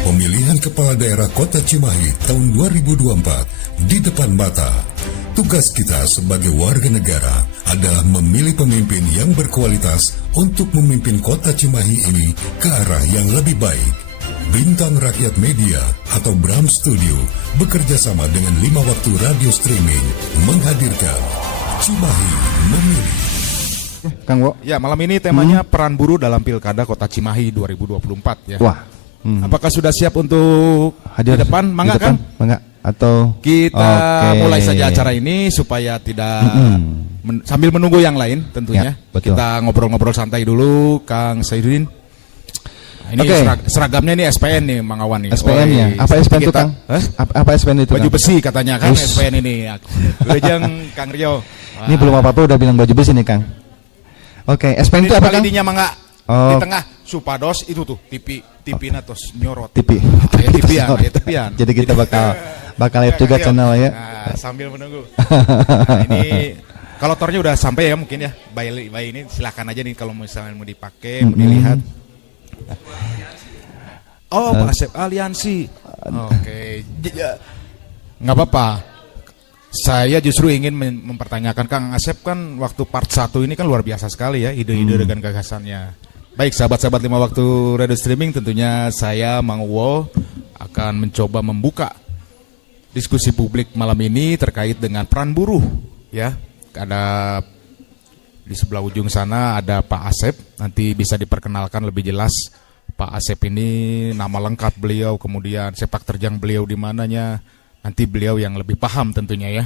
Pemilihan Kepala Daerah Kota Cimahi tahun 2024 di depan mata. Tugas kita sebagai warga negara adalah memilih pemimpin yang berkualitas untuk memimpin Kota Cimahi ini ke arah yang lebih baik. Bintang Rakyat Media atau Bram Studio bekerja sama dengan 5 waktu radio streaming menghadirkan Cimahi Memilih. Kang Wo. Ya, malam ini temanya peran buruh dalam Pilkada Kota Cimahi 2024 ya. Wah. Apakah sudah siap untuk Hadir di depan? Mangga kan? Mangga atau kita mulai saja acara ini supaya tidak sambil menunggu yang lain tentunya. Ya, betul. Kita ngobrol-ngobrol santai dulu, Kang Saidudin. Ini seragamnya ini SPN nih, Mang Awan nih. SPN ya. Apa SPN itu, Kang? Apa SPN itu? Baju besi katanya kan SPN ini. Lejeng Kang Rio. Ini belum apa-apa udah bilang baju besi nih, Kang. Oke, SPN itu apa, Kang? Intinya Mangga. Oh. Di tengah supados itu tuh TV natos nyorot. TV. Tipian. Jadi kita bakal live juga channel ya. Nah, sambil menunggu. Nah, ini kalau tornya udah sampai ya mungkin ya. Bayi ini silakan aja nih kalau misalnya mau dipakai, mau dilihat. Oh, Pak Asep aliansi. Oke. Nggak apa-apa. Saya justru ingin mempertanyakan Kang Asep kan waktu part 1 ini kan luar biasa sekali ya ide-ide dengan gagasannya. Baik sahabat-sahabat 5 waktu radio streaming, tentunya saya Mang Wo akan mencoba membuka diskusi publik malam ini terkait dengan peran buruh ya. Ada di sebelah ujung sana ada Pak Asep, nanti bisa diperkenalkan lebih jelas Pak Asep ini nama lengkap beliau, kemudian sepak terjang beliau di mananya. Nanti beliau yang lebih paham tentunya ya.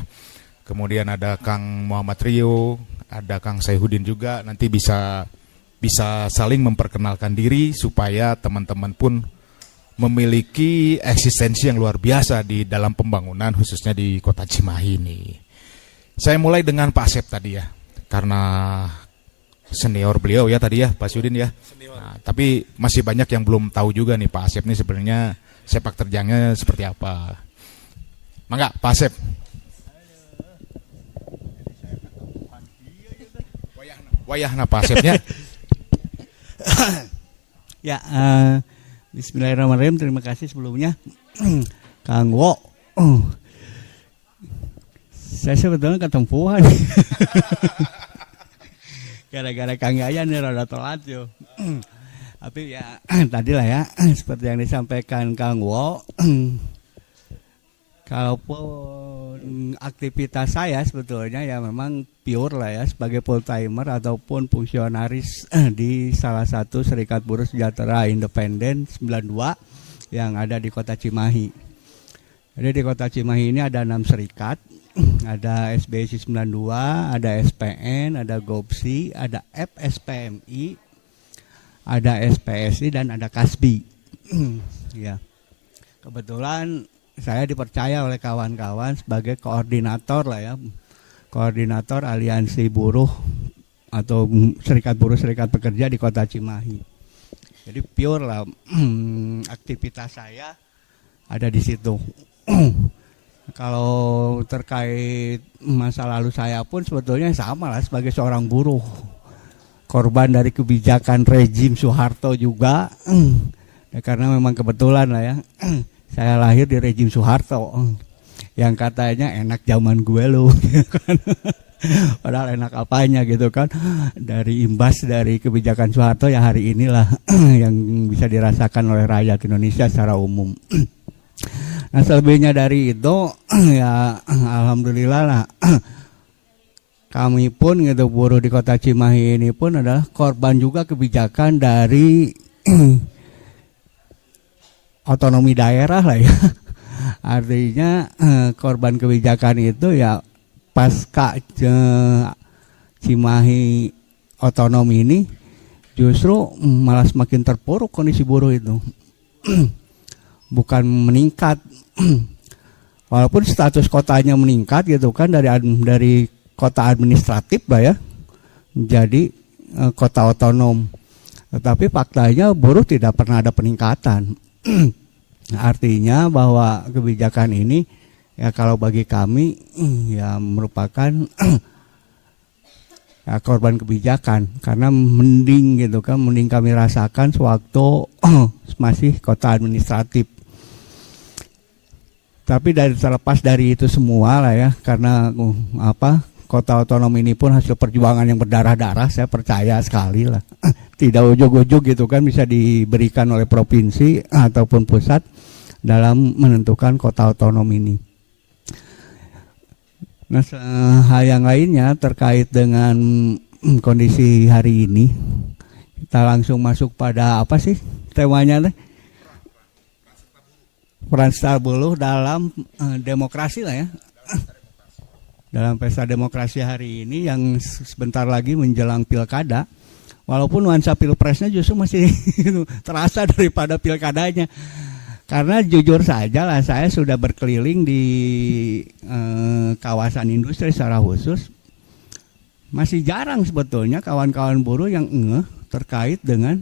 Kemudian ada Kang Muhammad Rio, ada Kang Saihudin juga. Nanti bisa saling memperkenalkan diri supaya teman-teman pun memiliki eksistensi yang luar biasa di dalam pembangunan khususnya di Kota Cimahi ini. Saya mulai dengan Pak Asep tadi ya. Karena senior beliau ya tadi ya Pak Sudin ya. Nah, tapi masih banyak yang belum tahu juga nih Pak Asep ini sebenarnya sepak terjangnya seperti apa. Mangga, Pak Asep. Wayahna Pak Asepnya. Ya, bismillahirrahmanirrahim. Terima kasih sebelumnya, Kang Wo. Saya sebetulnya ketempuhan. Gara-gara Kang Yayan nih rada telat yo. Tapi ya tadi lah ya, seperti yang disampaikan Kang Wo. Kalaupun aktivitas saya sebetulnya ya memang pure lah ya sebagai full timer ataupun fungsionaris di salah satu Serikat Buruh Sejahtera Independen 92 yang ada di Kota Cimahi. Jadi di Kota Cimahi ini ada 6 serikat, ada SBSI 92, ada SPN, ada GOPSI, ada FSPMI, ada SPSI dan ada KASBI. Ya. Kebetulan saya dipercaya oleh kawan-kawan sebagai koordinator lah ya, koordinator aliansi buruh atau serikat buruh serikat pekerja di Kota Cimahi. Jadi pure lah aktivitas saya ada di situ. Kalau terkait masa lalu saya pun sebetulnya sama lah sebagai seorang buruh, korban dari kebijakan rezim Soeharto juga. Ya, karena memang kebetulan lah ya. Saya lahir di rezim Soeharto yang katanya enak zaman gue loh, padahal enak apanya gitu kan. Dari imbas dari kebijakan Soeharto ya hari inilah yang bisa dirasakan oleh rakyat Indonesia secara umum. Nah selebihnya dari itu ya alhamdulillah lah kami pun gitu buruh di Kota Cimahi ini pun adalah korban juga kebijakan dari otonomi daerah lah ya. Artinya korban kebijakan itu ya pasca Cimahi otonomi ini justru malah semakin terpuruk kondisi buruh itu. Bukan meningkat. Walaupun status kotanya meningkat gitu kan dari kota administratif lah ya menjadi kota otonom. Tetapi faktanya buruh tidak pernah ada peningkatan. Artinya bahwa kebijakan ini ya kalau bagi kami ya merupakan ya, korban kebijakan, karena mending gitu kan, mending kami rasakan sewaktu masih kota administratif. Tapi terlepas dari itu semua lah ya, karena kota otonom ini pun hasil perjuangan yang berdarah-darah, saya percaya sekali lah. Tidak ujug-ujug gitu kan bisa diberikan oleh provinsi ataupun pusat dalam menentukan kota otonom ini. Nah, hal yang lainnya terkait dengan kondisi hari ini, kita langsung masuk pada apa sih temanya deh? Peran serta buruh dalam demokrasi lah ya. Dalam pesta demokrasi hari ini yang sebentar lagi menjelang pilkada, walaupun nuansa pilpresnya justru masih terasa daripada pilkadanya. Karena jujur saja lah, saya sudah berkeliling di kawasan industri secara khusus, masih jarang sebetulnya kawan-kawan buruh yang terkait dengan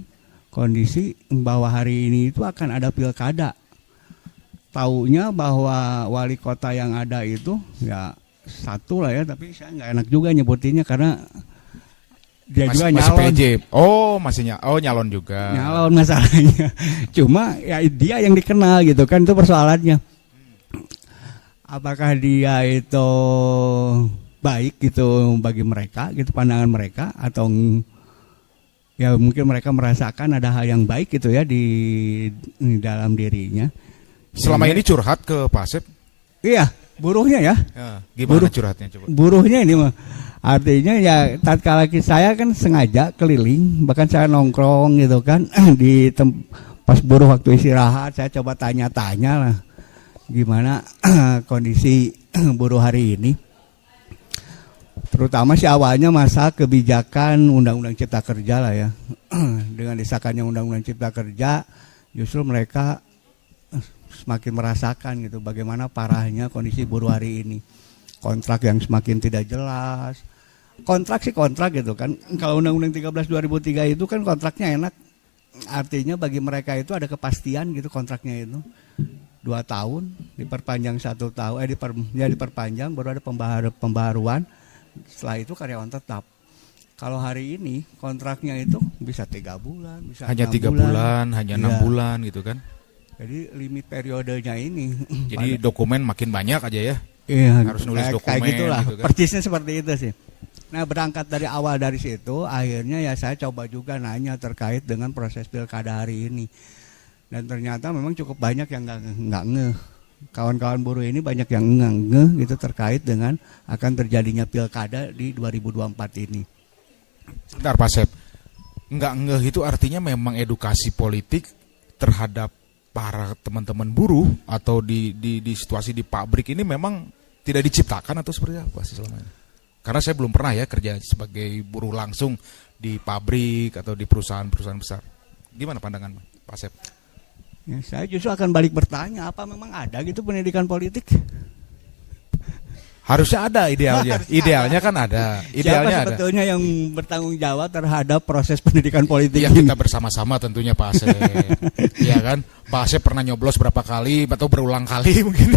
kondisi bahwa hari ini itu akan ada pilkada. Taunya bahwa wali kota yang ada itu ya satu lah ya, tapi saya nggak enak juga nyebutinnya karena dia juga nyalon. PJ. Oh, nyalon juga. Nyalon masalahnya. Cuma ya dia yang dikenal gitu kan, itu persoalannya. Apakah dia itu baik gitu bagi mereka, gitu pandangan mereka, atau ya mungkin mereka merasakan ada hal yang baik gitu ya di dalam dirinya. Selama ini curhat ke Pak Asep? Iya, buruhnya ya. Gimana curhatnya coba? Buruhnya ini mah. Artinya ya tatkala saya kan sengaja keliling, bahkan saya nongkrong gitu kan di pas buruh waktu istirahat, saya coba tanya-tanya lah gimana kondisi buruh hari ini. Terutama sih awalnya masa kebijakan Undang-Undang Cipta Kerja lah ya. Dengan disahkannya Undang-Undang Cipta Kerja, justru mereka semakin merasakan gitu bagaimana parahnya kondisi buruh hari ini. Kontrak yang semakin tidak jelas. Kontrak sih kontrak gitu kan. Kalau Undang-Undang 13 2003 itu kan kontraknya enak. Artinya bagi mereka itu ada kepastian gitu kontraknya itu. 2 tahun, diperpanjang 1 tahun, diperpanjang baru ada pembaharuan. Setelah itu karyawan tetap. Kalau hari ini kontraknya itu bisa 3 bulan, bisa hanya 3 bulan, hanya 6 bulan gitu kan. Jadi limit periodenya ini. Jadi dokumen makin banyak aja ya. Iya, harus nulis dokumen kayak gitulah. gitu kan. Persisnya seperti itu sih. Nah, berangkat dari awal dari situ, akhirnya ya saya coba juga nanya terkait dengan proses pilkada hari ini. Dan ternyata memang cukup banyak yang nggak ngeh. Kawan-kawan buruh ini banyak yang nggak ngeh gitu terkait dengan akan terjadinya pilkada di 2024 ini. Bentar Pak Sep, nggak ngeh itu artinya memang edukasi politik terhadap para teman-teman buruh atau di situasi di pabrik ini memang tidak diciptakan atau seperti apa sih selama ini? Karena saya belum pernah ya kerja sebagai buruh langsung di pabrik atau di perusahaan-perusahaan besar. Gimana pandangan Pak Sep? Ya, saya justru akan balik bertanya, apa memang ada gitu pendidikan politik? Harusnya ada idealnya. Idealnya kan ada. Idealnya siapa sebetulnya yang bertanggung jawab terhadap proses pendidikan politik ya, ini? kita bersama-sama tentunya Pak Asep. Iya kan? Pak Asep pernah nyoblos berapa kali atau berulang kali mungkin.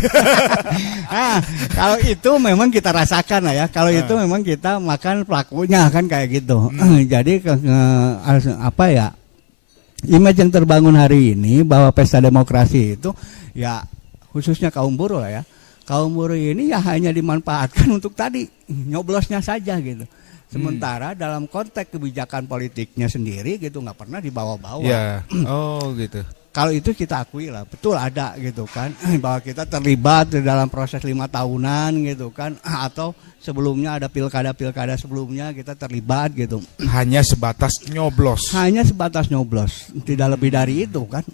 Nah, kalau itu memang kita rasakan lah ya. Kalau itu memang kita makan pelakunya kan kayak gitu. Jadi apa ya? Image yang terbangun hari ini bahwa pesta demokrasi itu ya khususnya kaum buruh lah ya. Kaum buruh ini ya hanya dimanfaatkan untuk tadi nyoblosnya saja gitu. Sementara dalam konteks kebijakan politiknya sendiri gitu nggak pernah dibawa-bawa. Ya. Oh gitu. Kalau itu kita akui lah, betul ada gitu kan, bahwa kita terlibat di dalam proses 5 tahunan gitu kan, atau sebelumnya ada pilkada sebelumnya kita terlibat gitu. Hanya sebatas nyoblos. Hanya sebatas nyoblos, tidak lebih dari itu kan.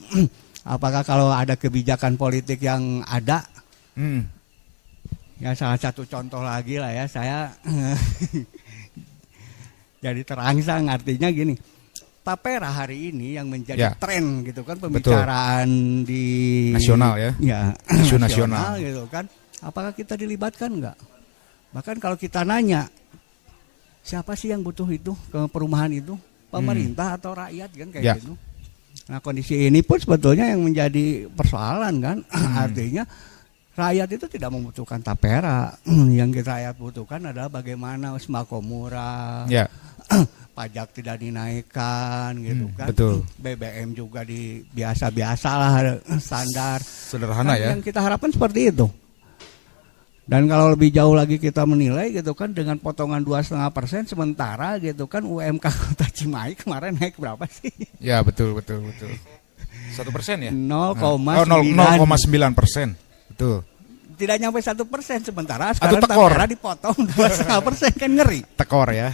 Apakah kalau ada kebijakan politik yang ada? Ya salah satu contoh lagi lah ya, saya jadi terangsang, artinya gini, Tapera hari ini yang menjadi tren gitu kan, pembicaraan di nasional ya, isu nasional gitu kan, apakah kita dilibatkan enggak? Bahkan kalau kita nanya siapa sih yang butuh itu ke perumahan itu, pemerintah atau rakyat kan kayak gitu. Nah kondisi ini pun sebetulnya yang menjadi persoalan kan, artinya rakyat itu tidak membutuhkan tapera. Yang kita rakyat butuhkan adalah bagaimana sembako murah, Ya, pajak tidak dinaikkan gitu kan. betul. BBM juga di biasa-biasa lah standar. Sederhana ya. Yang kita harapkan seperti itu. Dan kalau lebih jauh lagi kita menilai gitu kan dengan potongan 2,5% sementara gitu kan UMK Kota Cimahi kemarin naik berapa sih? Ya, betul. 1% ya? 0,9. 0,9%. Betul. Tidak nyampe 1% sementara Atau sekarang tekor. tapera dipotong 2,5% kan ngeri. Tekor ya.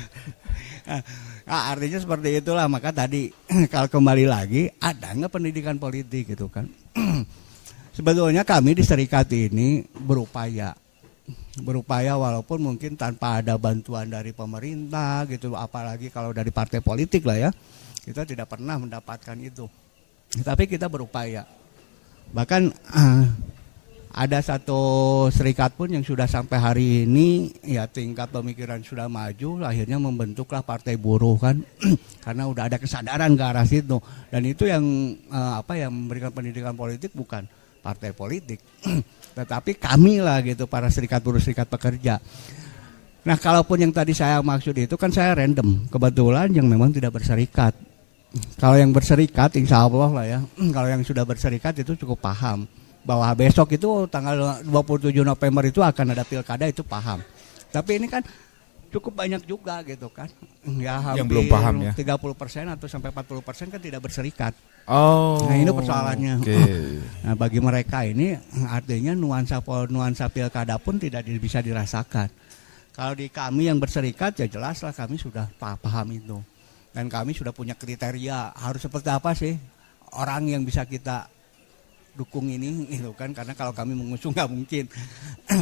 Nah, artinya seperti itulah, maka tadi kalau kembali lagi ada nggak pendidikan politik gitu kan? Sebetulnya kami di serikat ini berupaya walaupun mungkin tanpa ada bantuan dari pemerintah gitu, apalagi kalau dari partai politik lah ya, kita tidak pernah mendapatkan itu. Tapi kita berupaya. Bahkan ada satu serikat pun yang sudah sampai hari ini ya tingkat pemikiran sudah maju, akhirnya membentuklah partai buruh kan, karena udah ada kesadaran ke arah situ. Dan itu yang yang memberikan pendidikan politik bukan partai politik, tetapi kami lah gitu, para serikat buruh, serikat pekerja. Nah, kalaupun yang tadi saya maksud itu kan saya random, kebetulan yang memang tidak berserikat. Kalau yang berserikat insya Allah lah ya, kalau yang sudah berserikat itu cukup paham bahwa besok itu tanggal 27 November itu akan ada pilkada, itu paham. Tapi ini kan cukup banyak juga gitu kan, ya hampir Yang belum paham ya. 30% atau sampai 40% kan tidak berserikat. Oh. Nah, ini persoalannya. Oke. Nah, bagi mereka ini artinya nuansa pilkada pun tidak bisa dirasakan. Kalau di kami yang berserikat ya jelas lah kami sudah paham itu. Dan kami sudah punya kriteria harus seperti apa sih orang yang bisa kita dukung ini gitu kan, karena kalau kami mengusung nggak mungkin.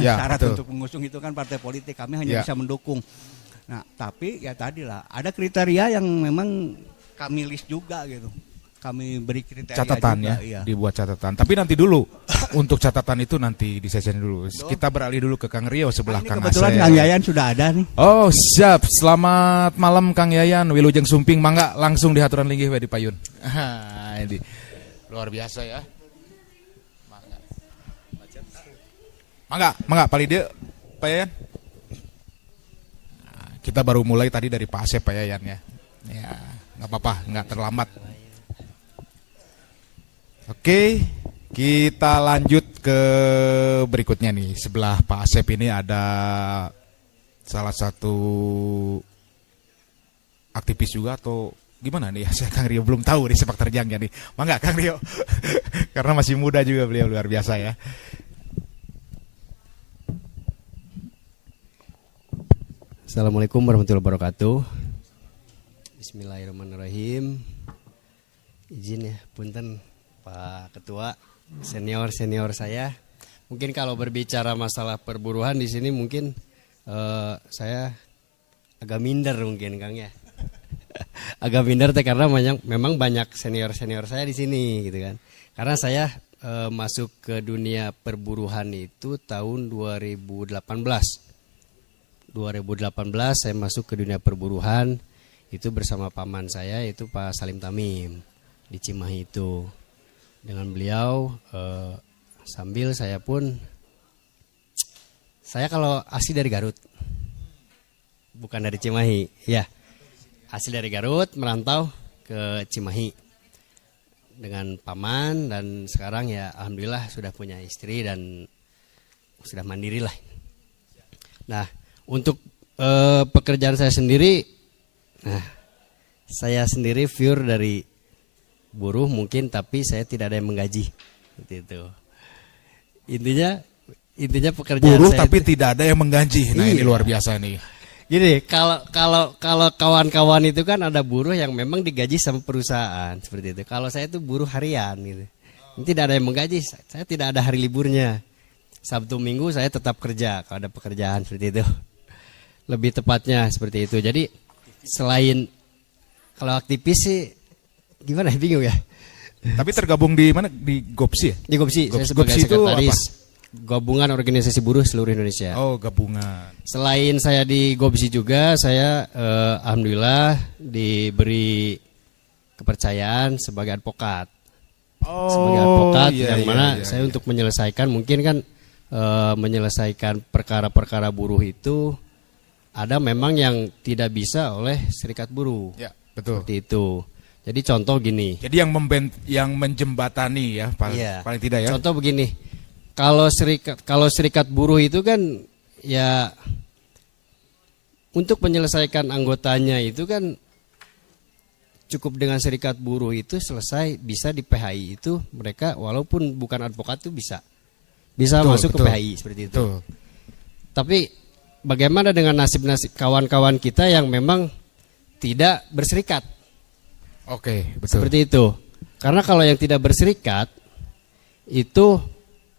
Ya, Syarat betul. untuk mengusung itu kan partai politik, kami hanya Ya. bisa mendukung. Nah, tapi ya tadilah ada kriteria yang memang kami list juga gitu. Kami beri kriteria Catatan juga, ya, iya. dibuat catatan. Tapi nanti dulu untuk catatan itu nanti di sesi dulu. Kita beralih dulu ke Kang Rio sebelah Ini Kang kebetulan Asep. Kang Yayan sudah ada nih. Oh, siap. Selamat malam Kang Yayan. Wilujeng Sumping, mangga langsung di haturan linggih we di payun. Ini luar biasa ya. Mangga paling dia Pak Yayan. Nah, kita baru mulai tadi dari Pak Asep Pak Yayan ya. Ya, nggak apa-apa, nggak terlambat. Oke, kita lanjut ke berikutnya nih. Sebelah Pak Asep ini ada salah satu aktivis juga atau gimana nih ya? Saya Kang Rio belum tahu nih sepak terjangnya nih. Mangga Kang Rio. Karena masih muda juga beliau, luar biasa ya. Assalamualaikum warahmatullahi wabarakatuh. Bismillahirrahmanirrahim. Izin ya, punten Pak Ketua, senior saya. Mungkin kalau berbicara masalah perburuhan di sini mungkin saya agak minder mungkin Kang ya. Agak minder teh karena memang banyak senior saya di sini gitu kan. Karena saya masuk ke dunia perburuhan itu tahun 2018 saya masuk ke dunia perburuhan itu bersama paman saya itu Pak Salim Tamim di Cimahi itu. Dengan beliau sambil saya kalau asli dari Garut, bukan dari Cimahi ya, asli dari Garut merantau ke Cimahi dengan paman, dan sekarang ya alhamdulillah sudah punya istri dan sudah mandiri lah. Nah, untuk pekerjaan saya sendiri, saya sendiri pure dari buruh mungkin, tapi saya tidak ada yang menggaji, seperti itu. Intinya pekerjaan Buruh saya tapi itu, tidak ada yang menggaji. Nah, ini Iya. luar biasa nih. gini, kalau kawan-kawan itu kan ada buruh yang memang digaji sama perusahaan seperti itu. Kalau saya itu buruh harian gitu. Tidak ada yang menggaji, saya tidak ada hari liburnya. Sabtu Minggu saya tetap kerja kalau ada pekerjaan seperti itu. Lebih tepatnya seperti itu. Jadi selain kalau aktivis sih gimana, bingung ya. Tapi tergabung di mana? Di GOPSI ya? Di GOPSI, saya GOPSI sebagai itu sekretaris Gabungan Organisasi Buruh Seluruh Indonesia. Oh, gabungan. Selain saya di GOPSI juga, saya alhamdulillah diberi kepercayaan sebagai advokat. Sebagai advokat yang mana saya untuk menyelesaikan mungkin kan menyelesaikan perkara-perkara buruh itu ada memang yang tidak bisa oleh serikat buruh. Ya, betul. Seperti itu. Jadi contoh gini. Jadi yang menjembatani ya, Iya. paling tidak ya. Contoh begini. Kalau serikat buruh itu kan ya untuk menyelesaikan anggotanya itu kan cukup dengan serikat buruh itu selesai, bisa di PHI itu mereka walaupun bukan advokat itu bisa Betul, masuk betul. ke PHI seperti itu. Betul. Tapi bagaimana dengan nasib-nasib kawan-kawan kita yang memang tidak berserikat? Oke, betul. Seperti itu. Karena kalau yang tidak berserikat itu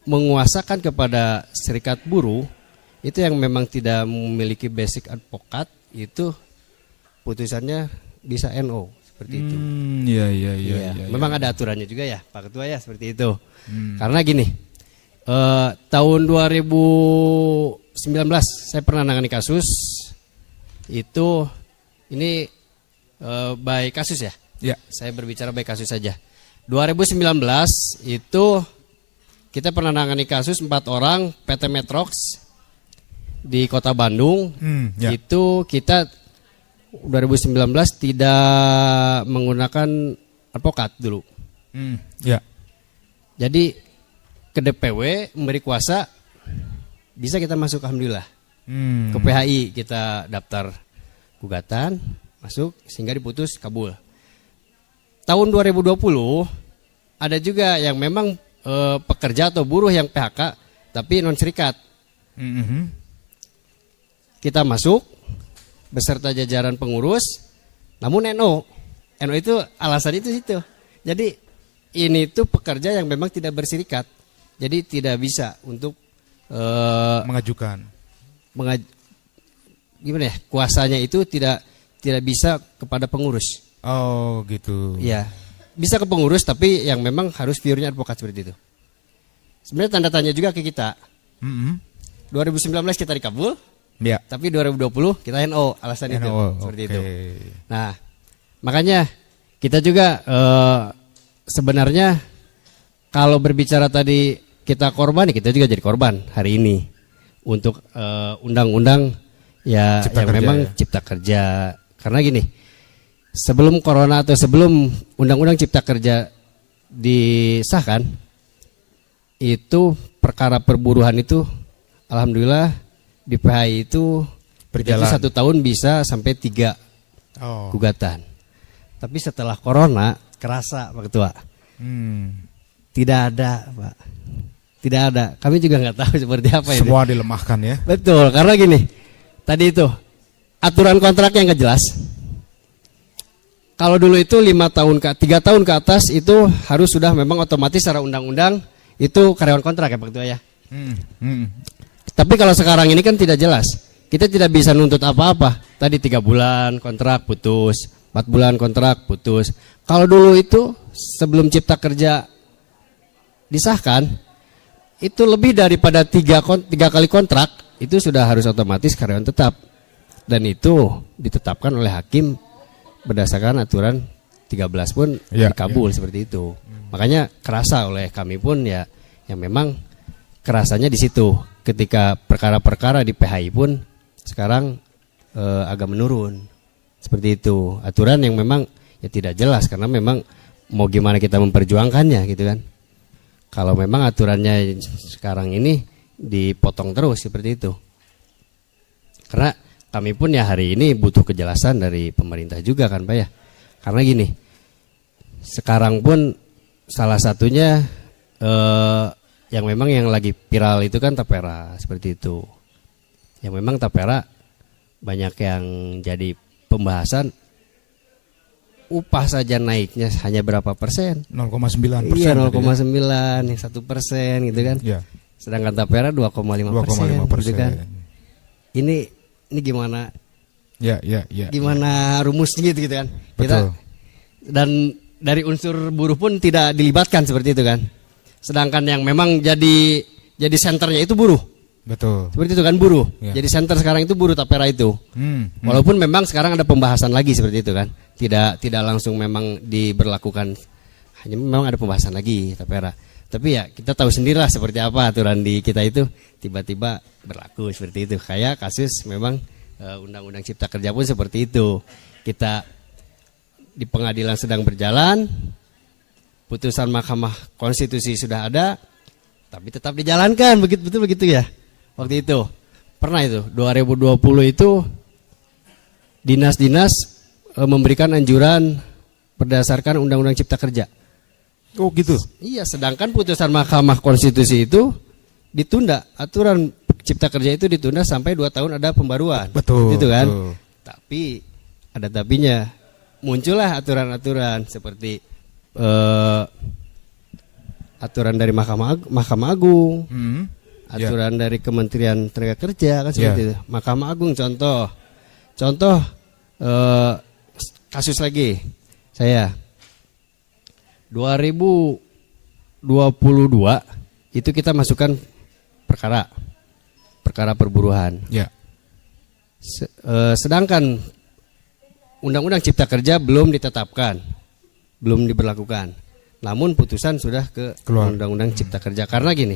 menguasakan kepada serikat buruh itu yang memang tidak memiliki basic advokat itu putusannya bisa NO seperti itu. Iya. Iya. Memang ada aturannya juga ya Pak Ketua ya seperti itu. Karena gini, tahun 2019 saya pernah nangani kasus itu ini by kasus ya. Ya. Saya berbicara by kasus saja. 2019 itu kita pernah nangani kasus 4 orang PT Metrox di Kota Bandung. Ya. Itu kita 2019 tidak menggunakan advokat dulu. Ya. Jadi ke DPW memberi kuasa bisa kita masuk alhamdulillah. Ke PHI kita daftar gugatan masuk sehingga diputus kabul. Tahun 2020 ada juga yang memang pekerja atau buruh yang PHK tapi non serikat. Kita masuk beserta jajaran pengurus, namun NO itu alasan itu situ. Jadi ini tuh pekerja yang memang tidak berserikat, jadi tidak bisa untuk Mengajukan. gimana ya, kuasanya itu tidak bisa kepada pengurus. Oh, gitu. Ya, bisa ke pengurus tapi yang memang harus pure-nya advokat seperti itu. Sebenarnya tanda tanya juga ke kita. 2019 kita dikabul. Ya. Tapi 2020 kita NO, alasan itu seperti itu. Nah, makanya kita juga sebenarnya kalau berbicara tadi kita korban, kita juga jadi korban hari ini untuk undang-undang ya Cipta yang kerja, memang ya. cipta kerja. Karena gini, sebelum corona atau sebelum undang-undang cipta kerja disahkan, itu perkara perburuhan itu alhamdulillah di PHI itu Berjalan. berjalan 1 tahun bisa sampai 3 gugatan. Tapi setelah corona kerasa Pak Ketua. Tidak ada Pak. Tidak ada. Kami juga nggak tahu seperti apa ini. Semua dilemahkan ya. Betul, karena gini. Tadi itu aturan kontrak yang nggak jelas. Kalau dulu itu 3 tahun ke atas itu harus sudah memang otomatis secara undang-undang itu karyawan kontrak ya Pak Ketua ya. Tapi kalau sekarang ini kan tidak jelas. Kita tidak bisa nuntut apa-apa. Tadi 3 bulan kontrak putus, 4 bulan kontrak putus. Kalau dulu itu sebelum cipta kerja disahkan, itu lebih daripada 3 kali kontrak, itu sudah harus otomatis karyawan tetap. Dan itu ditetapkan oleh hakim berdasarkan aturan 13 pun dikabul seperti itu. Makanya kerasa oleh kami pun ya yang memang kerasanya di situ. Ketika perkara-perkara di PHI pun sekarang agak menurun. Seperti itu. Aturan yang memang ya tidak jelas karena memang mau gimana kita memperjuangkannya gitu kan. Kalau memang aturannya sekarang ini dipotong terus seperti itu. Karena kami pun ya hari ini butuh kejelasan dari pemerintah juga kan Pak ya. Karena gini, sekarang pun salah satunya yang memang yang lagi viral itu kan tapera seperti itu. Yang memang tapera banyak yang jadi pembahasan, upah saja naiknya hanya berapa persen? 0,9%. Iya 0,9, 1% gitu kan. Ya. Sedangkan tapera 2,5% gitu kan. Ini gimana? Ya. Gimana rumusnya gitu kan? Betul. Dan dari unsur buruh pun tidak dilibatkan seperti itu kan. Sedangkan yang memang jadi senternya itu buruh. Betul. Seperti itu kan buruh. Ya. Jadi senter sekarang itu buruh tapera itu. Walaupun memang sekarang ada pembahasan lagi seperti itu kan. Tidak langsung memang diberlakukan hanya memang ada pembahasan lagi tapera. Tapi ya kita tahu sendirilah seperti apa aturan di kita itu tiba-tiba berlaku seperti itu. Kayak kasus memang Undang-Undang Cipta Kerja pun seperti itu. Kita di pengadilan sedang berjalan, putusan Mahkamah Konstitusi sudah ada, tapi tetap dijalankan begitu ya. Waktu itu pernah itu 2020 itu dinas-dinas memberikan anjuran berdasarkan Undang-Undang Cipta Kerja. Oh gitu. Iya, sedangkan putusan Mahkamah Konstitusi itu ditunda, aturan Cipta Kerja itu ditunda sampai 2 tahun ada pembaruan. Betul. Gitu kan? Betul. Tapi ada tapinya. Muncullah aturan-aturan seperti aturan dari Mahkamah Agung, aturan dari Kementerian Tenaga Kerja kan seperti itu. Mahkamah Agung contoh kasus lagi saya 2022 itu kita masukkan perkara perburuhan. Ya. Sedangkan Undang-Undang Cipta Kerja belum ditetapkan, belum diberlakukan. Namun putusan sudah keluar Undang-Undang Cipta Kerja karena gini.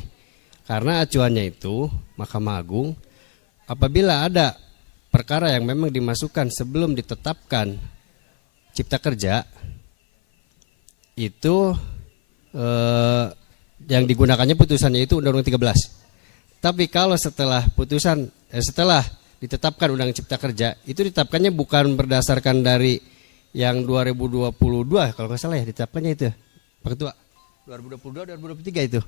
Karena acuannya itu Mahkamah Agung apabila ada perkara yang memang dimasukkan sebelum ditetapkan Cipta Kerja itu yang digunakannya putusannya itu Undang-Undang 13. Tapi kalau setelah setelah ditetapkan Undang Cipta Kerja itu ditetapkannya bukan berdasarkan dari yang 2022 kalau nggak salah ya ditetapkannya itu Pak Ketua 2022 2023 itu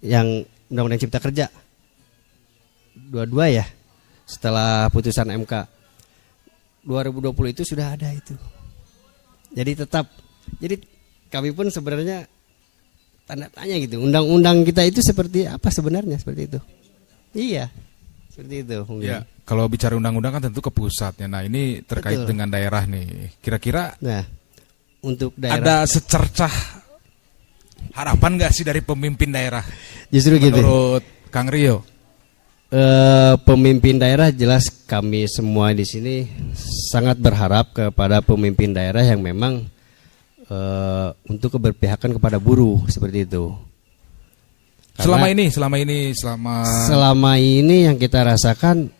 yang Undang-Undang Cipta Kerja 22 ya setelah putusan MK 2020 itu sudah ada itu. Jadi kami pun sebenarnya tanda tanya gitu. Undang-undang kita itu seperti apa sebenarnya seperti itu? Iya. Seperti itu mungkin. Ya, kalau bicara undang-undang kan tentu ke pusatnya. Nah, ini terkait Betul. dengan daerah nih. Kira-kira untuk daerah ada secercah harapan nggak sih dari pemimpin daerah? justru gitu. Menurut Kang Rio? Pemimpin daerah jelas kami semua di sini sangat berharap kepada pemimpin daerah yang memang untuk keberpihakan kepada buruh seperti itu. Selama ini yang kita rasakan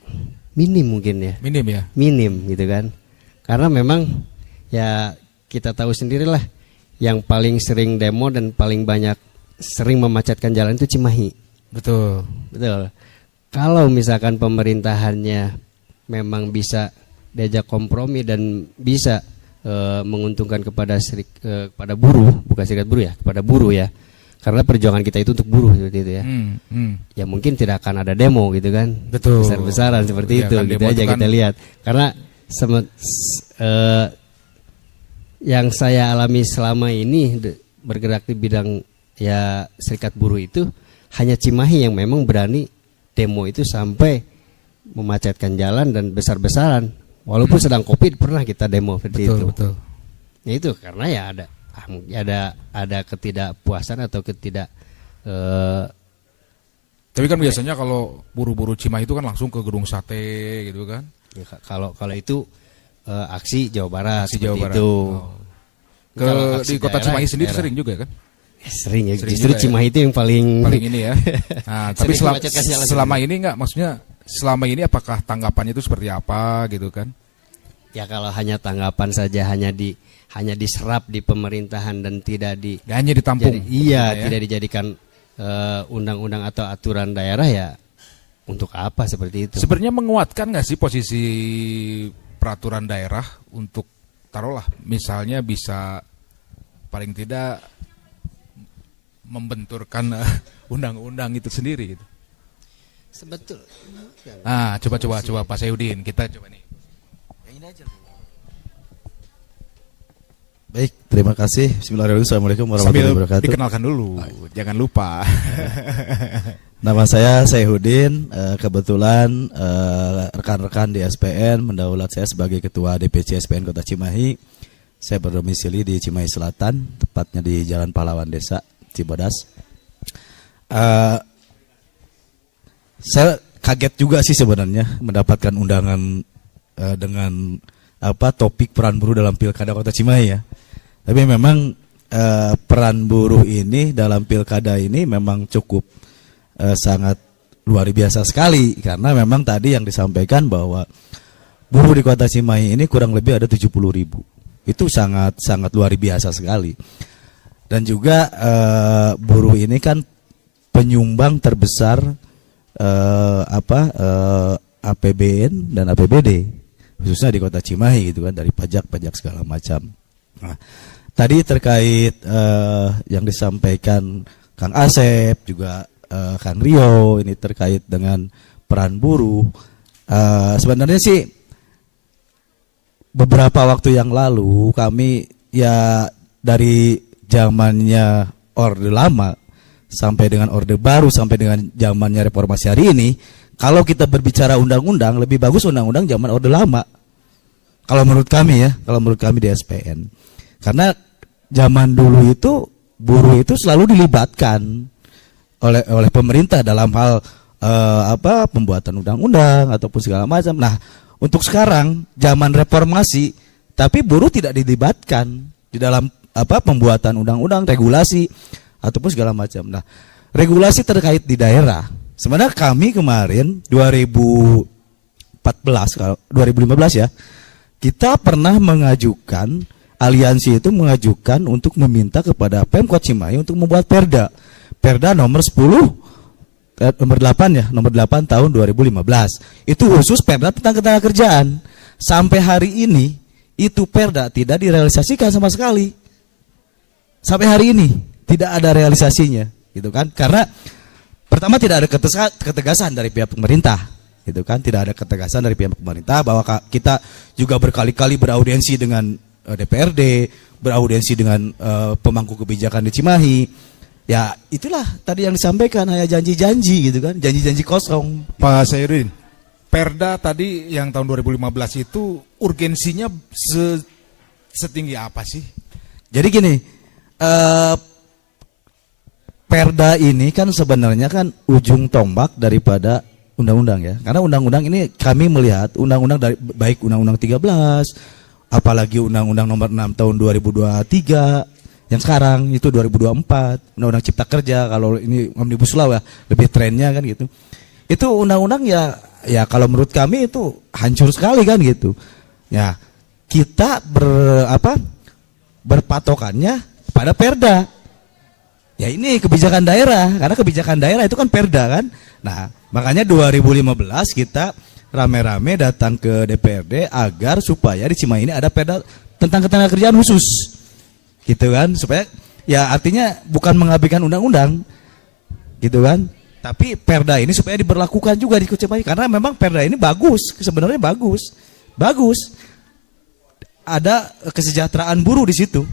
minim mungkin ya. Minim ya. Minim gitu kan. Karena memang ya kita tahu sendirilah yang paling sering demo dan paling banyak sering memacetkan jalan itu Cimahi. Betul. Kalau misalkan pemerintahannya memang bisa diajak kompromi dan bisa menguntungkan kepada buruh, bukan serikat buruh ya, kepada buruh ya. Karena perjuangan kita itu untuk buruh seperti itu ya. Ya mungkin tidak akan ada demo gitu kan. Betul. Besar-besaran seperti itu kan, gitu aja kita lihat. Karena yang saya alami selama ini bergerak di bidang ya serikat buruh itu hanya Cimahi yang memang berani demo itu sampai memacetkan jalan dan besar-besaran. Walaupun sedang Covid pernah kita demo seperti itu. Betul. Ya itu karena ya ada ketidakpuasan atau Tapi kan biasanya kalau buru-buru Cimahi itu kan langsung ke gedung sate gitu kan. Ya, kalau itu aksi Jawa Barat Aksi Jawa Barat. itu. Di kota Cimahi sendiri sering juga kan? Sering ya. Sering Justru juga Cimahi itu yang paling ini ya. Nah, tapi selama ini enggak, maksudnya selama ini apakah tanggapannya itu seperti apa gitu kan? Ya kalau hanya tanggapan saja hanya diserap di pemerintahan dan tidak hanya ditampung. Tidak dijadikan undang-undang atau aturan daerah ya untuk apa seperti itu. Sebenarnya menguatkan nggak sih posisi peraturan daerah untuk taruhlah misalnya bisa paling tidak membenturkan undang-undang itu sendiri gitu. Sebetul. Ah, coba Pak Sayudin, kita coba nih. Yang ini aja. Baik, terima kasih. Bismillahirrahmanirrahim. Assalamualaikum warahmatullahi wabarakatuh. Dikenalkan dulu, jangan lupa. Nama saya Sayhudin. Kebetulan rekan-rekan di SPN mendaulat saya sebagai Ketua DPC SPN Kota Cimahi. Saya berdomisili di Cimahi Selatan, tepatnya di Jalan Pahlawan Desa, Cibodas. Saya kaget juga sih sebenarnya mendapatkan undangan dengan topik peran buruh dalam Pilkada Kota Cimahi ya. Tapi memang peran buruh ini dalam pilkada ini memang cukup sangat luar biasa sekali, karena memang tadi yang disampaikan bahwa buruh di Kota Cimahi ini kurang lebih ada 70.000. Itu sangat luar biasa sekali. Dan juga buruh ini kan penyumbang terbesar APBN dan APBD, khususnya di Kota Cimahi gitu kan, dari pajak segala macam. Nah, tadi terkait yang disampaikan Kang Asep juga Kang Rio ini terkait dengan peran buruh. Sebenarnya sih beberapa waktu yang lalu kami ya dari zamannya Orde Lama sampai dengan Orde Baru sampai dengan zamannya reformasi hari ini, kalau kita berbicara undang-undang, lebih bagus undang-undang zaman Orde Lama. Kalau menurut kami ya, kalau menurut kami di SPN. Karena zaman dulu itu buruh itu selalu dilibatkan oleh pemerintah dalam hal pembuatan undang-undang ataupun segala macam. Nah, untuk sekarang zaman reformasi tapi buruh tidak dilibatkan di dalam pembuatan undang-undang, regulasi ataupun segala macam. Nah, regulasi terkait di daerah. Sebenarnya kami kemarin 2015 ya, kita pernah mengajukan, aliansi itu mengajukan untuk meminta kepada Pemkot Cimahi untuk membuat Perda nomor 8 tahun 2015. Itu khusus Perda tentang ketenagakerjaan. Sampai hari ini itu Perda tidak direalisasikan sama sekali. Sampai hari ini tidak ada realisasinya, gitu kan? Karena pertama tidak ada ketegasan dari pihak pemerintah, gitu kan? Tidak ada ketegasan dari pihak pemerintah bahwa kita juga berkali-kali beraudiensi dengan DPRD, beraudiensi dengan pemangku kebijakan di Cimahi. Ya itulah tadi yang disampaikan, hanya janji-janji gitu kan, janji-janji kosong. Pak Sayudin, Perda tadi yang tahun 2015 itu urgensinya setinggi apa sih? Jadi gini, Perda ini kan sebenarnya kan ujung tombak daripada undang-undang ya. Karena undang-undang ini kami melihat undang-undang dari baik undang-undang 13, apalagi undang-undang nomor 6 tahun 2023, yang sekarang itu 2024, undang-undang Cipta Kerja, kalau ini Omnibus Law ya, lebih trennya kan gitu. Itu undang-undang ya kalau menurut kami itu hancur sekali kan gitu. Ya, kita berpatokannya pada Perda. Ya ini kebijakan daerah, karena kebijakan daerah itu kan Perda kan. Nah, makanya 2015 kita rame-rame datang ke DPRD agar supaya di Cimahi ini ada Perda tentang ketenagakerjaan khusus. Gitu kan, supaya ya artinya bukan mengabaikan undang-undang. Gitu kan. Tapi Perda ini supaya diberlakukan juga di Cimahi, karena memang Perda ini bagus, sebenarnya bagus. Bagus. Ada kesejahteraan buruh di situ.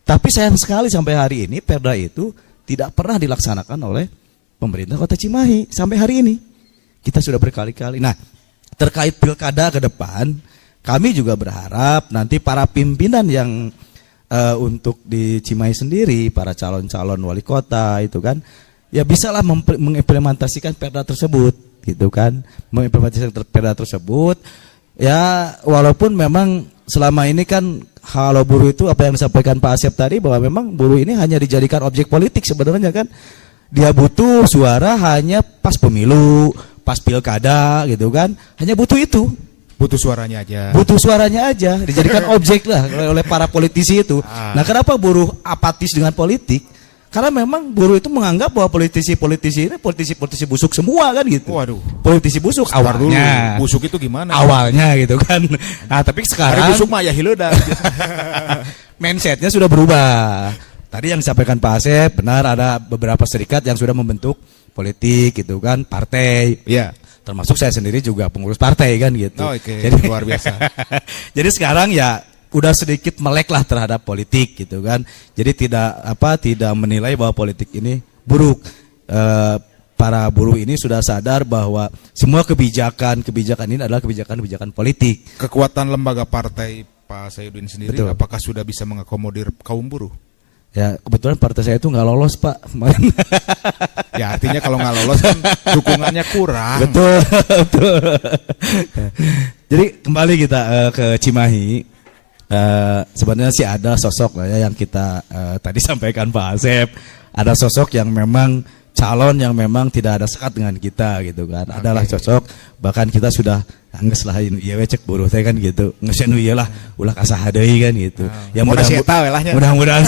Tapi sayang sekali sampai hari ini Perda itu tidak pernah dilaksanakan oleh pemerintah Kota Cimahi sampai hari ini. Kita sudah berkali-kali. Nah, terkait pilkada ke depan, kami juga berharap nanti para pimpinan yang untuk di Cimahi sendiri, para calon-calon wali kota itu kan, ya bisalah mengimplementasikan Perda tersebut, gitu kan, mengimplementasikan Perda tersebut. Ya walaupun memang selama ini kan kalau buruh itu apa yang disampaikan Pak Asep tadi, bahwa memang buruh ini hanya dijadikan objek politik sebenarnya kan. Dia butuh suara hanya pas pemilu, pas pilkada gitu kan. Hanya butuh itu. Butuh suaranya aja. Butuh suaranya aja, dijadikan objek lah oleh para politisi itu. Nah, kenapa buruh apatis dengan politik? Karena memang buruh itu menganggap bahwa politisi-politisi ini politisi-politisi busuk semua kan gitu. Waduh. Politisi busuk awalnya. Dulu, busuk itu gimana? Awalnya gitu kan. Nah, tapi sekarang busuk mah ya hileudang. mindsetnya sudah berubah. Tadi yang disampaikan Pak Asep benar, ada beberapa serikat yang sudah membentuk politik gitu kan, partai. Iya. Termasuk saya sendiri juga pengurus partai kan gitu. Oh, okay. Jadi luar biasa. Jadi sekarang ya udah sedikit melek lah terhadap politik gitu kan. Jadi tidak menilai bahwa politik ini buruk. Para buruh ini sudah sadar bahwa semua kebijakan ini adalah kebijakan politik. Kekuatan lembaga partai Pak Sayudin sendiri, betul, apakah sudah bisa mengakomodir kaum buruh? Ya kebetulan partai saya itu nggak lolos Pak. Ya artinya kalau nggak lolos kan dukungannya kurang. Betul. Jadi kembali kita ke Cimahi. sebenarnya sih ada sosok lah ya yang kita tadi sampaikan Pak Asep, ada sosok yang memang calon yang memang tidak ada sekat dengan kita gitu kan. Adalah sosok bahkan kita sudah geus lah ieu we cek buruh teh kan gitu. Geus anu ieu lah ulah kasaha deui kan gitu. Ya mudah-mudahan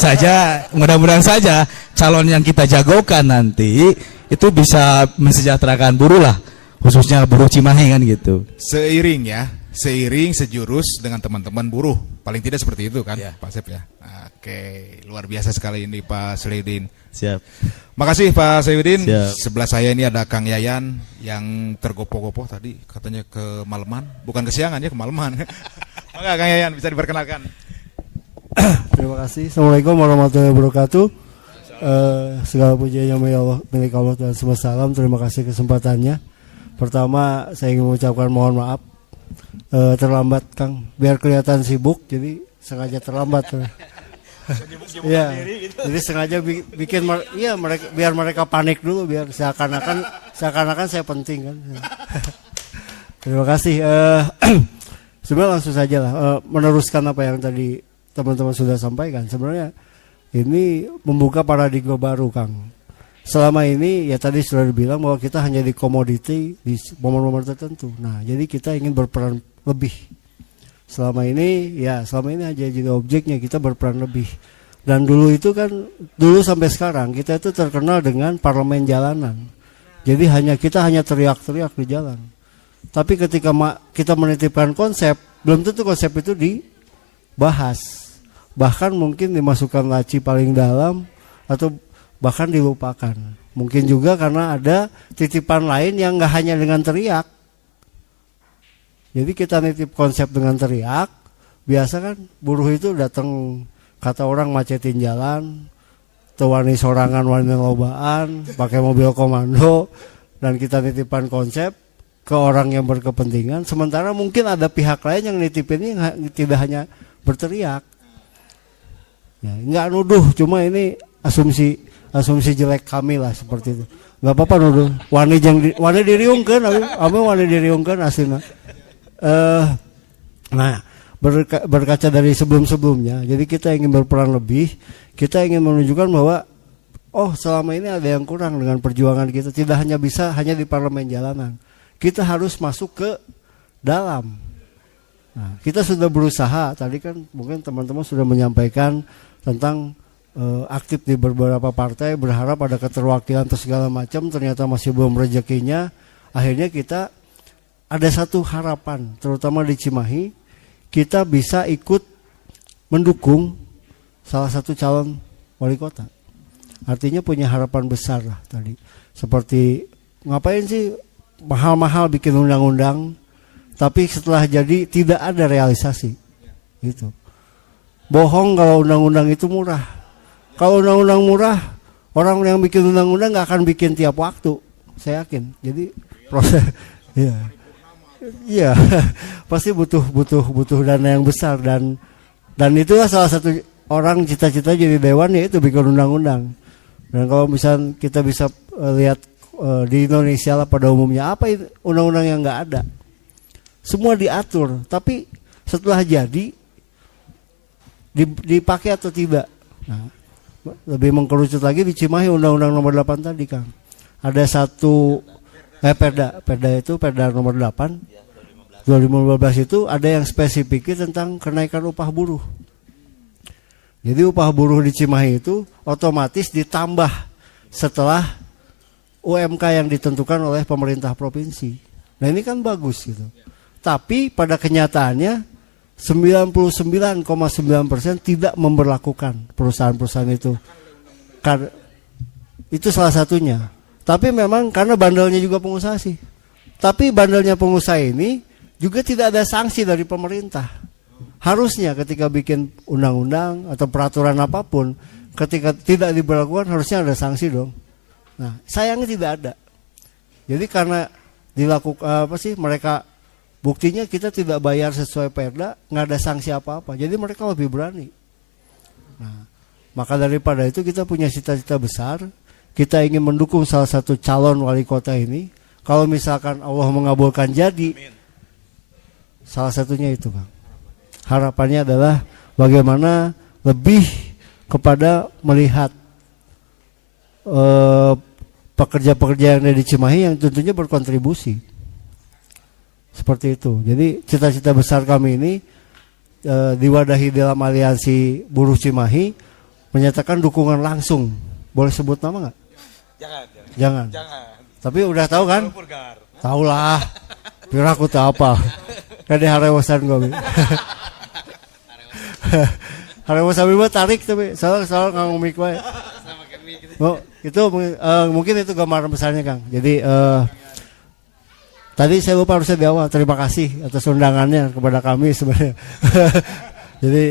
saja calon yang kita jagokan nanti itu bisa mensejahterakan buruh lah, khususnya buruh Cimahi kan gitu. Seiring sejurus dengan teman-teman buruh. Paling tidak seperti itu kan, Ya. Pak Asep ya. Oke, luar biasa sekali ini Pak Seliudin. Siap. Makasih Pak Seliudin. Siap. Sebelah saya ini ada Kang Yayan yang tergopoh-gopoh tadi katanya kemalaman, bukan kesiangan ya, kemalaman. Enggak, Kang Yayan bisa diperkenalkan. Terima kasih. Assalamualaikum warahmatullahi wabarakatuh. Segala puji yang milik Allah dan semesta alam. Terima kasih kesempatannya. Pertama saya ingin mengucapkan mohon maaf terlambat Kang. Biar kelihatan sibuk jadi sengaja terlambat. Iya. Jadi sengaja bikin mereka biar mereka panik dulu biar seakan-akan saya penting kan. Terima kasih. Sebenarnya langsung saja lah meneruskan apa yang tadi teman-teman sudah sampaikan. Sebenarnya ini membuka paradigma baru Kang. Selama ini ya tadi sudah dibilang bahwa kita hanya di komoditi di momen-momen tertentu. Nah, jadi kita ingin berperan lebih. Selama ini hanya jadi objeknya, kita berperan lebih. Dan dulu sampai sekarang kita itu terkenal dengan parlemen jalanan. Jadi kita hanya teriak-teriak di jalan. Tapi ketika kita menitipkan konsep, belum tentu konsep itu dibahas. Bahkan mungkin dimasukkan laci paling dalam atau bahkan dilupakan. Mungkin juga karena ada titipan lain yang nggak hanya dengan teriak. Jadi kita nitip konsep dengan teriak, biasa kan buruh itu datang, kata orang macetin jalan, wani sorangan, wani lobaan, pakai mobil komando, dan kita nitipkan konsep ke orang yang berkepentingan. Sementara mungkin ada pihak lain yang nitipinnya tidak hanya berteriak. Ya, nggak nuduh, cuma ini asumsi jelek kami lah seperti itu. Nggak apa-apa nuduh. Wani diriungkeun, wani diriungkeun aslinya. Nah, berkaca dari sebelum-sebelumnya, jadi kita ingin berperan lebih, kita ingin menunjukkan bahwa selama ini ada yang kurang dengan perjuangan kita, tidak hanya bisa hanya di parlemen jalanan, kita harus masuk ke dalam. Nah, kita sudah berusaha, tadi kan mungkin teman-teman sudah menyampaikan tentang aktif di beberapa partai, berharap ada keterwakilan atau segala macam, ternyata masih belum rezekinya. Akhirnya kita ada satu harapan, terutama di Cimahi, kita bisa ikut mendukung salah satu calon wali kota. Artinya punya harapan besar lah tadi. Seperti ngapain sih mahal-mahal bikin undang-undang, tapi setelah jadi tidak ada realisasi. Gitu. Bohong kalau undang-undang itu murah. Kalau undang-undang murah, orang yang bikin undang-undang nggak akan bikin tiap waktu. Saya yakin. Jadi proses, ya. Iya, pasti butuh dana yang besar dan itulah salah satu orang cita-cita jadi dewan ya itu bikin undang-undang. Dan kalau misal kita bisa lihat di Indonesia lah pada umumnya apa undang-undang yang nggak ada, semua diatur, tapi setelah jadi dipakai atau tidak. Nah, lebih mengkerucut lagi di Cimahi Undang-Undang nomor 8 tadi Kang. Ada satu Perda itu Perda nomor 8 2015 itu ada yang spesifik tentang kenaikan upah buruh. Jadi upah buruh di Cimahi itu otomatis ditambah setelah UMK yang ditentukan oleh pemerintah provinsi. Nah ini kan bagus gitu. Tapi pada kenyataannya 99,9% tidak memberlakukan perusahaan-perusahaan itu. Itu salah satunya. Tapi memang karena bandelnya juga pengusaha sih. Tapi bandelnya pengusaha ini juga tidak ada sanksi dari pemerintah. Harusnya ketika bikin undang-undang atau peraturan apapun, ketika tidak diberlakukan harusnya ada sanksi dong. Nah, sayangnya tidak ada. Jadi karena dilakukan mereka buktinya kita tidak bayar sesuai perda, nggak ada sanksi apa-apa. Jadi mereka lebih berani. Nah, maka daripada itu kita punya cita-cita besar. Kita ingin mendukung salah satu calon wali kota ini. Kalau misalkan Allah mengabulkan jadi, salah satunya itu Bang. harapannya adalah bagaimana lebih kepada melihat pekerja-pekerja yang ada di Cimahi yang tentunya berkontribusi. Seperti itu. Jadi cita-cita besar kami ini diwadahi dalam aliansi buruh Cimahi menyatakan dukungan langsung. Boleh sebut nama nggak? Jangan. Tapi udah tahu kan? Tahu lah. Pira aku tahu apa. Kade harewasan gue. Harewasan gue tarik tapi soal nggak mik wae. Oh, itu mungkin itu gambaran besarnya Kang. Jadi tadi saya lupa harusnya di awal. Terima kasih atas undangannya kepada kami sebenarnya. Jadi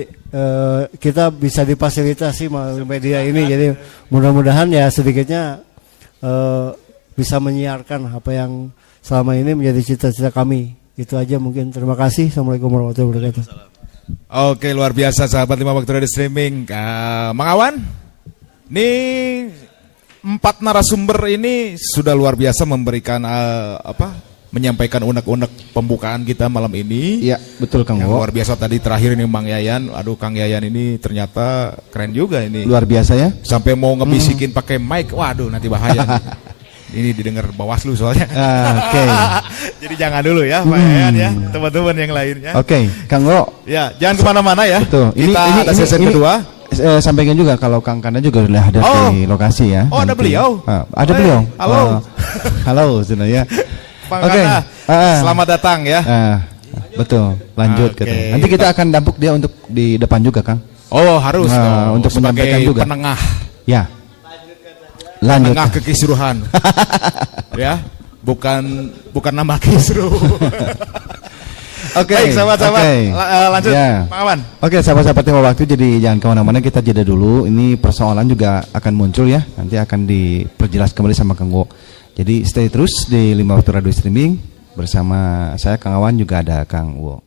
kita bisa difasilitasi melalui media ini. Jadi mudah-mudahan ya sedikitnya bisa menyiarkan apa yang selama ini menjadi cita-cita kami. Itu aja mungkin. Terima kasih. Assalamualaikum warahmatullahi wabarakatuh. Oke, luar biasa sahabat 5 waktu radio streaming. Mang Awan, nih 4 narasumber ini sudah luar biasa memberikan menyampaikan unek-unek pembukaan kita malam ini. Iya, betul Kang Yang Wo. luar biasa tadi terakhir ini Mang Yayan. Aduh, Kang Yayan ini ternyata keren juga ini. Luar biasa ya. Sampai mau ngebisikin pakai mic. Waduh, nanti bahaya. Ini didengar Bawaslu soalnya. Oke. Jadi jangan dulu ya, Pak Yayan ya, teman-teman yang lainnya. Oke, Kang Wo. Ya, jangan kemana-mana ya. Betul. Kita ada sesi kedua. Sampaikan juga kalau Kang Kanda juga sudah hadir di lokasi ya. Oh, ada beliau. Ada beliau. Halo. Halo, sebenarnya. Pak Kanda, selamat datang ya. Betul. Lanjut Oke. gitu. Nanti kita akan dampuk dia untuk di depan juga, Kang. Oh, harus dong. Untuk sebagai menyampaikan juga. Penengah. Ya. Lanjut. Penengah kekisruhan. Ya. Bukan nama kisruh. Oke. Baik, sahabat-sahabat. Lanjut, Ya. Pak Awan. Oke, sahabat-sahabat Tema Waktu, jadi jangan kemana-mana, kita jeda dulu. Ini persoalan juga akan muncul ya. Nanti akan diperjelas kembali sama Kang Wo. Jadi stay terus di 5 Waktu Radio Streaming bersama saya Kang Awan, juga ada Kang Wo.